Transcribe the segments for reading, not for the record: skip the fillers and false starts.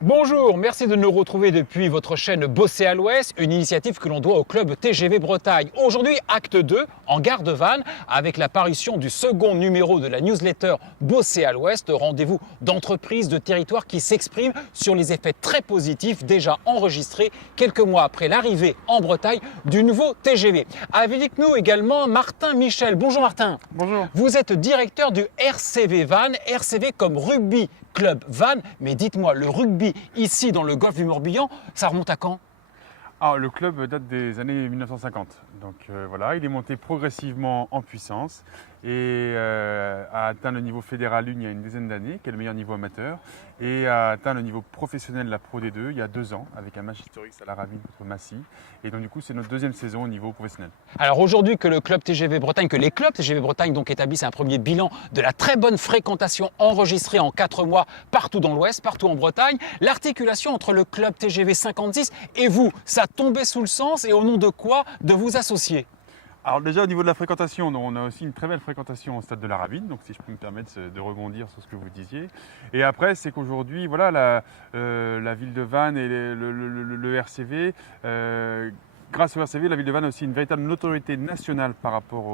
Bonjour, merci de nous retrouver depuis votre chaîne Bosser à l'Ouest, une initiative que l'on doit au club TGV Bretagne. Aujourd'hui, acte 2, en gare de Vannes, avec l'apparition du second numéro de la newsletter Bosser à l'Ouest, rendez-vous d'entreprises, de territoires qui s'expriment sur les effets très positifs déjà enregistrés quelques mois après l'arrivée en Bretagne du nouveau TGV. Avec nous également Martin Michel. Bonjour Martin. Bonjour. Vous êtes directeur du RCV Vannes, RCV comme Rugby Club Vannes, mais dites-moi, le rugby ici dans le golfe du Morbihan, ça remonte à quand? Alors, le club date des années 1950. Donc voilà, il est monté progressivement en puissance et a atteint le niveau fédéral 1 il y a une dizaine d'années, qui est le meilleur niveau amateur, et a atteint le niveau professionnel de la Pro D2 il y a 2 ans, avec un match historique à la Ravine contre Massy. Et donc du coup, c'est notre deuxième saison au niveau professionnel. Alors aujourd'hui que le club TGV Bretagne, que les clubs TGV Bretagne donc établissent un premier bilan de la très bonne fréquentation enregistrée en 4 mois partout dans l'Ouest, partout en Bretagne, l'articulation entre le club TGV 56 et vous, ça tombait sous le sens et au nom de quoi de vous associer? Alors déjà au niveau de la fréquentation, on a aussi une très belle fréquentation au stade de la Ravine, donc si je peux me permettre de rebondir sur ce que vous disiez. Et après, c'est qu'aujourd'hui, voilà, la ville de Vannes et le RCV, grâce au RCV, la ville de Vannes a aussi une véritable notoriété nationale par rapport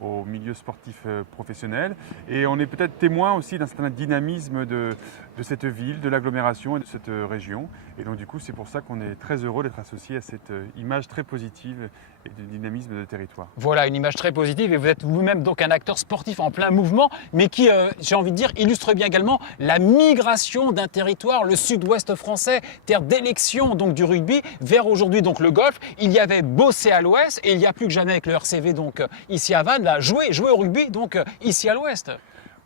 au milieu sportif professionnel. Et on est peut-être témoin aussi d'un certain dynamisme de cette ville, de l'agglomération et de cette région. Et donc du coup, c'est pour ça qu'on est très heureux d'être associé à cette image très positive et de dynamisme de territoire. Voilà, une image très positive et vous êtes vous-même donc un acteur sportif en plein mouvement, mais qui, j'ai envie de dire, illustre bien également la migration d'un territoire, le sud-ouest français, terre d'élection donc du rugby, vers aujourd'hui donc le golf. Il y avait Bosser à l'Ouest et il y a plus que jamais avec le RCV donc ici à Vannes, là, jouer au rugby donc ici à l'Ouest.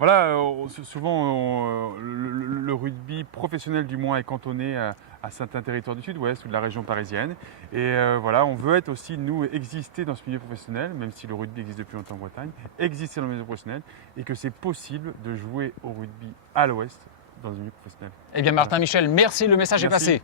Voilà, souvent le rugby professionnel du moins est cantonné à certains territoires du sud-ouest ou de la région parisienne. Et voilà, on veut être aussi, nous, exister dans ce milieu professionnel, même si le rugby existe depuis longtemps en Bretagne, exister dans le milieu professionnel et que c'est possible de jouer au rugby à l'ouest dans un milieu professionnel. Eh bien Martin Michel, merci, le message est Merci. passé.